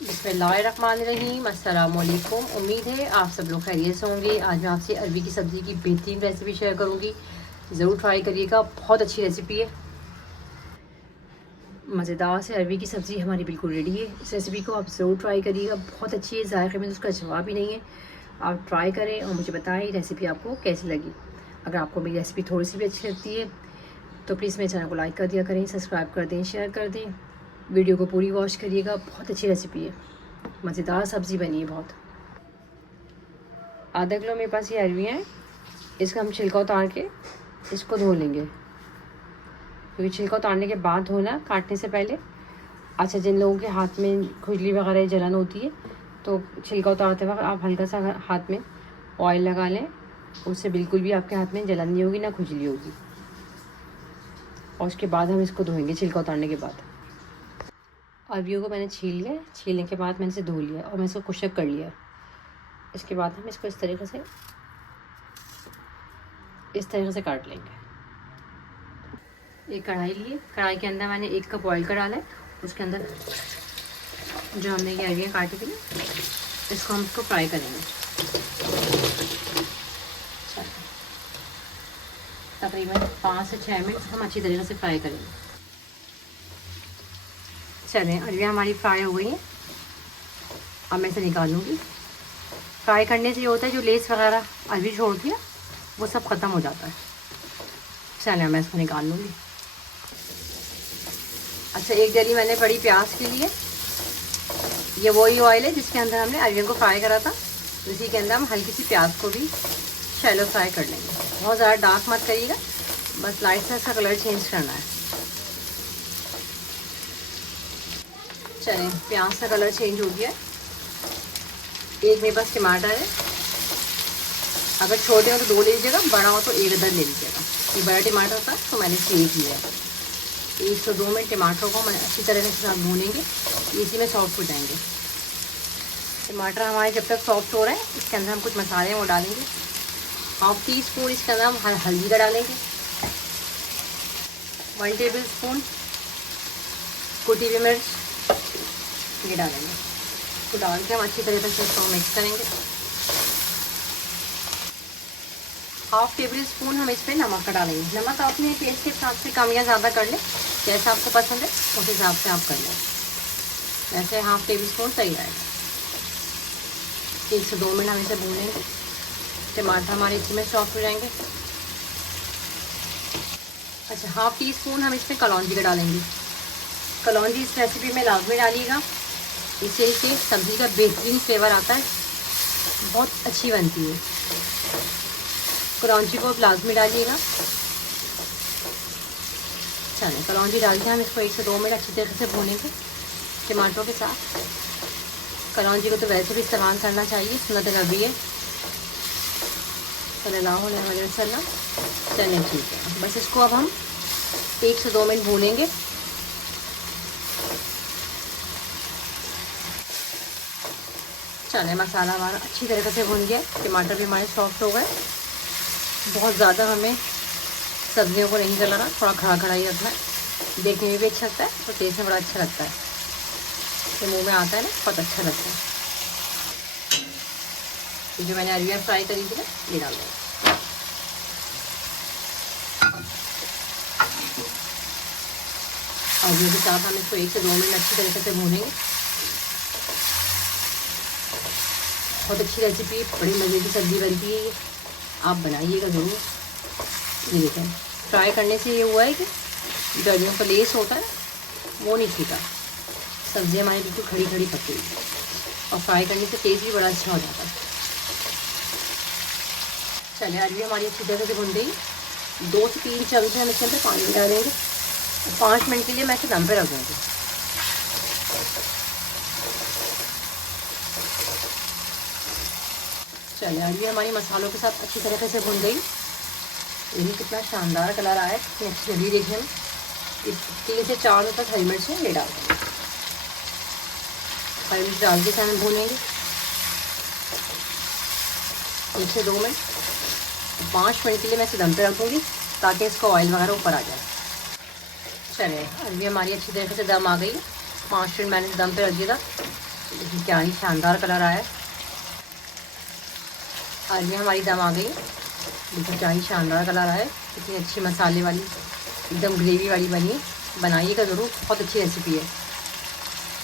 बिस्मिल्लाहिर्रहमानिर्रहीम, अस्सलाम वालेकुम। उम्मीद है आप सब लोग खैरियत से होंगे। आज मैं आपसे अरबी की सब्ज़ी की बेहतरीन रेसिपी शेयर करूंगी, ज़रूर ट्राई करिएगा। बहुत अच्छी रेसिपी है, मज़ेदार से अरबी की सब्ज़ी हमारी बिल्कुल रेडी है। इस रेसिपी को आप ज़रूर ट्राई करिएगा, बहुत अच्छी है, जायके में उसका जवाब ही नहीं है। आप ट्राई करें और मुझे बताएं रेसिपी आपको कैसी लगी। अगर आपको मेरी रेसिपी थोड़ी सी भी अच्छी लगती है तो प्लीज़ मेरे चैनल को लाइक कर दिया करें, सब्सक्राइब कर दें, शेयर कर दें, वीडियो को पूरी वॉच करिएगा। बहुत अच्छी रेसिपी है, मज़ेदार सब्ज़ी बनी है बहुत। आधा किलो मेरे पास ये अरबियाँ हैं, इसका हम छिलका उतार के इसको धो लेंगे, क्योंकि छिलका उतारने के बाद धोना, काटने से पहले। अच्छा, जिन लोगों के हाथ में खुजली वगैरह जलन होती है तो छिलका उतारते वक्त आप हल्का सा हाथ में ऑयल लगा लें, उससे बिल्कुल भी आपके हाथ में जलन नहीं होगी, ना खुजली होगी। और उसके बाद हम इसको धोएंगे छिलका उतारने के बाद। अरबियों को मैंने छील लिया, छीलने के बाद मैंने इसे धो लिया और मैं इसको खुशक कर लिया। इसके बाद हम इसको इस तरीके से काट लेंगे। एक कढ़ाई लिए, कढ़ाई के अंदर मैंने 1 कप ऑयल का डाला है। उसके अंदर जो हमने ये अरबियाँ काटी थी, इसको हम इसको फ्राई करेंगे। तकरीबन 5 से 6 मिनट हम अच्छी तरीके से फ्राई करेंगे। चलें, अरबियाँ हमारी फ्राई हो गई हैं, अब मैं इसे निकालूंगी। फ्राई करने से ये होता है जो लेस वगैरह अरबी छोड़ती है वो सब ख़त्म हो जाता है। चलें, मैं इसको निकाल लूँगी। अच्छा, एक डली मैंने बड़ी प्याज के लिए, ये वही ऑयल है जिसके अंदर हमने अरबियों को फ्राई करा था। इसी के अंदर हम हल्की सी प्याज को भी शैलो फ्राई कर लेंगे। बहुत ज़्यादा डार्क मत करिएगा, बस लाइट सा इसका कलर चेंज करना है। चलें, प्याज का कलर चेंज हो गया। एक मेरे पास टमाटर है, अगर छोटे हो तो 2 ले लीजिएगा, बड़ा हो तो 1 अदर ले लीजिएगा। ये बड़ा टमाटर था तो मैंने इसे 1 लिया है। 1 से 2 मिनट टमाटरों को मैंने अच्छी तरह से साथ भूनेंगे, इसी में सॉफ्ट हो जाएंगे। टमाटर हमारे जब तक सॉफ्ट हो रहे हैं, इसके अंदर हम कुछ मसाले वो डालेंगे। 1/2 टीस्पून इसके अंदर हम हल्दी का डालेंगे, 1 टेबल स्पून कुटी हुई मिर्च ये डालेंगे। तो डाल के हम अच्छी तरीके से इसको मिक्स करेंगे। 1/2 टेबल स्पून हम इस पर नमक का डालेंगे। नमक आप अपने टेस्ट के हिसाब से कम या ज़्यादा कर लें, जैसा आपको पसंद है उस हिसाब से आप कर लें। वैसे 1/2 टेबल स्पून सही रहेगा। 1 से 2 मिनट हम इसे भूनेंगे, टमाटर हमारे इसी में सॉफ्ट हो जाएंगे। अच्छा, 1/2 टीस्पून हम इसमें कलौंजी का डालेंगे। कलौंजी इस रेसिपी में लाजमी डालिएगा, इससे सब्ज़ी का बेहतरीन फ्लेवर आता है, बहुत अच्छी बनती है। कलौंजी को लाजमी डालिएगा। चलें, कलौंजी डाल के हम इसको 1 से 2 मिनट अच्छी तरीके से भूनेंगे टमाटरों के साथ। कलौंजी को तो वैसे भी इस्तेमाल करना चाहिए, सुन्नत नबी है सल्लल्लाहु अलैहि वसल्लम। चलें, ठीक है, बस इसको अब हम 1 से 2 मिनट भूनेंगे। चलें, मसाला हमारा अच्छी तरीके से भून गया, टमाटर भी हमारे सॉफ्ट हो गए। बहुत ज़्यादा हमें सब्जियों को नहीं चलाना, थोड़ा खड़ा खड़ा ही रखना है। देखने में भी अच्छा लगता है और टेस्ट में बड़ा अच्छा लगता है। ये मुंह में आता है ना, बहुत अच्छा लगता है। ये जो मैंने अरबियाँ फ्राई करी थी ना, ये डाल देंगे। अरबियों के साथ हम इसको 1 से 2 मिनट अच्छी तरीके से भूनेंगे। बहुत अच्छी रेसिपी, बड़ी मज़े की सब्ज़ी बनती है, ये आप बनाइएगा ज़रूर। ये देखें, फ्राई करने से ये हुआ है कि जो अरबियों का लेस होता है वो नहीं छूटा। सब्ज़ी हमारी बिल्कुल खड़ी खड़ी पकी हुई और फ्राई करने से टेस्ट भी बड़ा अच्छा हो जाता है। चलिए, अरबी हमारी अच्छी तरह से भून गई। 2 से 3 चम्मच हम इसके अंदर पानी डालेंगे। 5 मिनट के लिए मैं इसे दम पे रख दूँगी। चलिए, अरबी हमारी मसालों के साथ अच्छी तरीके से भुन गई। ये कितना शानदार कलर आया है, कितनी अच्छी लगी देखने में। 3 से 4 तक हरी मिर्च ये डाल देंगे। हरी मिर्च डाल के हमें भूनेंगे 1 से 2 मिनट। 5 मिनट के लिए मैं इसे दम पे रख दूँगी ताकि इसका ऑयल वगैरह ऊपर आ जाए। चलिए, अरबी हमारी अच्छी तरीके से दम आ गई है। 5 मिनट मैंने दम पे रख दिया था। देखिए क्या ही शानदार कलर आया है। और ये हमारी दम आ गई। देखिए क्या ही शानदार कलर आया है, कितनी अच्छी मसाले वाली एकदम ग्रेवी वाली बनी है। बनाइएगा ज़रूर, बहुत अच्छी रेसिपी है।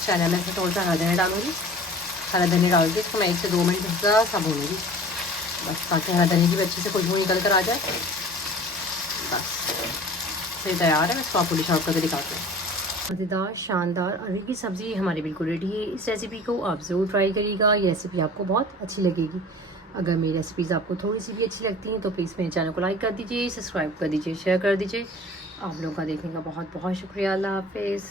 चलिए मैं इसमें थोड़ा सा हरा धनिया डालूँगी। हरा धनिया डाल के इसको मैं 1 से 2 मिनट ज़रा सा भूनूँगी, बस ताकि हरा धनिया की भी अच्छे से खुशबू निकल कर आ जाए। बस फिर तैयार है, मैं इसको आपको डिश आउट करके दिखाते हैं। मज़ेदार शानदार अरवी की सब्ज़ी हमारी बिल्कुल रेडी है। इस रेसिपी को आप ज़रूर ट्राई करिएगा, ये रेसिपी आपको बहुत अच्छी लगेगी। अगर मेरी रेसिपीज़ आपको थोड़ी सी भी अच्छी लगती हैं तो प्लीज़ मेरे चैनल को लाइक कर दीजिए, सब्सक्राइब कर दीजिए, शेयर कर दीजिए। आप लोगों का देखने का बहुत बहुत शुक्रिया। अल्लाह हाफ़िज़।